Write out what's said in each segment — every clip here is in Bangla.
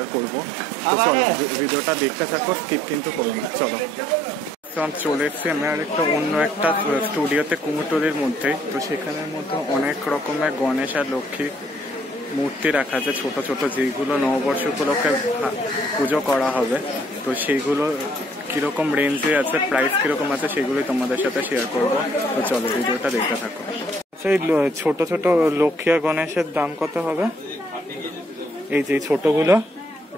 শেয়ার করবো। চলো ভিডিওটা দেখতে থাকো। চলে এসছি আমি আর অন্য একটা স্টুডিওতে কুমোরটুলির মধ্যেই। তো সেখানের মধ্যে অনেক রকমের গণেশ আর লক্ষ্মী মূর্তি রাখা আছে, ছোট ছোট, যেগুলো নববর্ষ উপলক্ষে পুজো করা হবে। তো সেইগুলো কীরকম রেঞ্জে আছে, প্রাইস কীরকম আছে, সেগুলোই তোমাদের সাথে শেয়ার করবো। তো চলো ভিডিওটা দেখতে থাকো। সেই ছোট ছোট লক্ষ্মী আর গণেশের দাম কত হবে? এই যে ছোটগুলো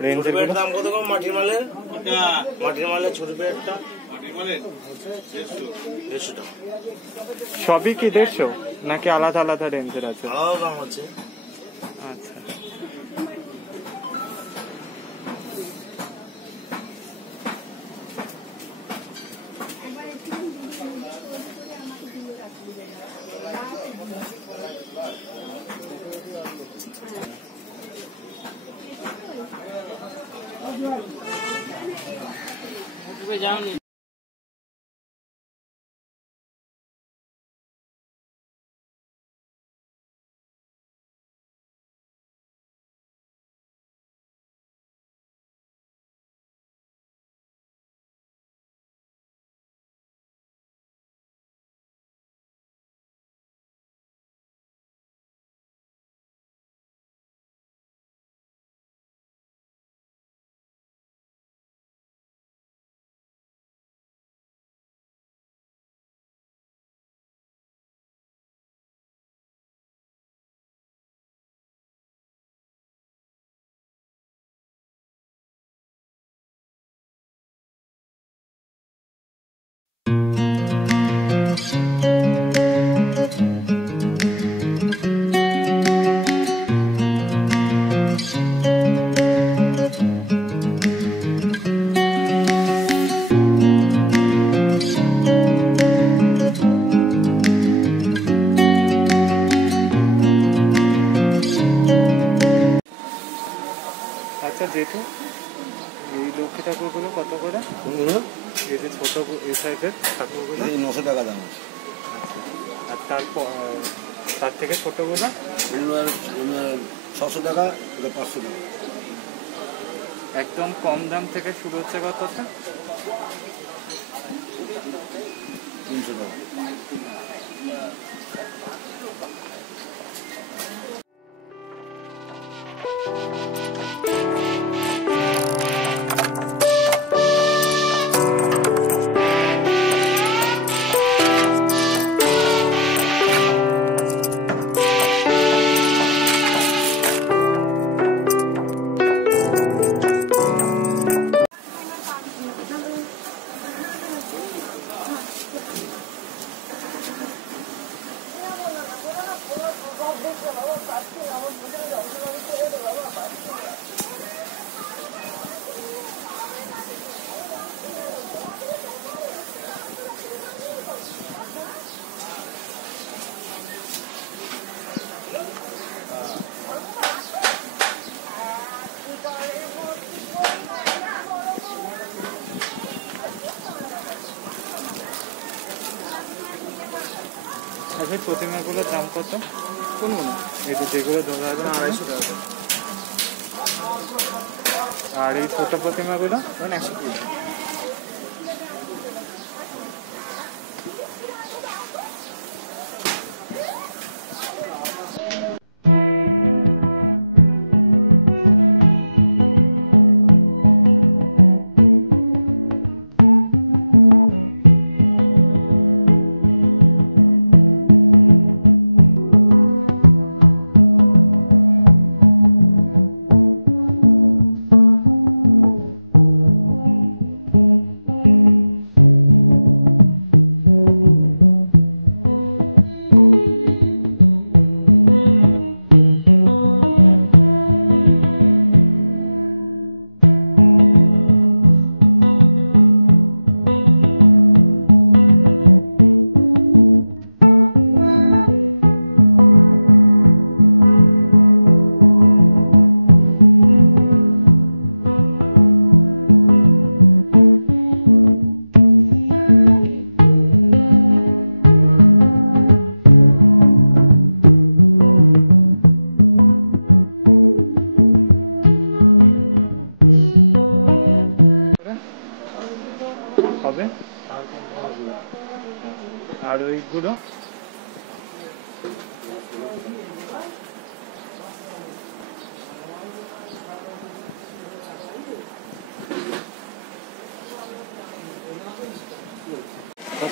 রেঞ্জের দাম কত? মাটির মালের ছোট পেয়ারটা সবই কি 150 নাকি আলাদা আলাদা রেঞ্জের আছে? আলাদা দাম আছে। আচ্ছা, যাওনি।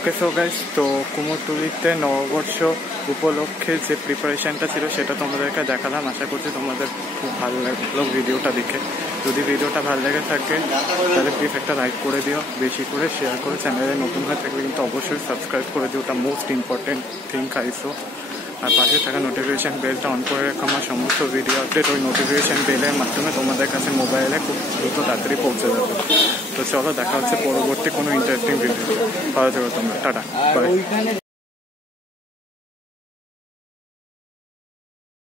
ওকে সো গাইস, তো কুমোরটুলিতে নববর্ষ উপলক্ষে যে প্রিপারেশনটা ছিল সেটা তোমাদেরকে দেখালাম। আশা করছি তোমাদের খুব ভালো লাগলো ভিডিওটা দেখে। যদি ভিডিওটা ভালো লেগে থাকে তাহলে প্লিজ একটা লাইক করে দিও, বেশি করে শেয়ার করো। চ্যানেলে নতুন হয়ে থাকলে কিন্তু অবশ্যই সাবস্ক্রাইব করে দিও, ওটা মোস্ট ইম্পর্টেন্ট থিং আইসো। আর পাশে থাকা নোটিফিকেশান বেলটা অন করে রেখো, আমার সমস্ত ভিডিও আপডেট ওই নোটিফিকেশান বেলের মাধ্যমে তোমাদের কাছে মোবাইলে খুব দ্রুত তাড়াতাড়ি পৌঁছে যাবে। তো চলো দেখা হচ্ছে পরবর্তী কোনো ইন্টারেস্টিং ভিডিও। ভালো থেকো তোমরা, টাটা, বাই।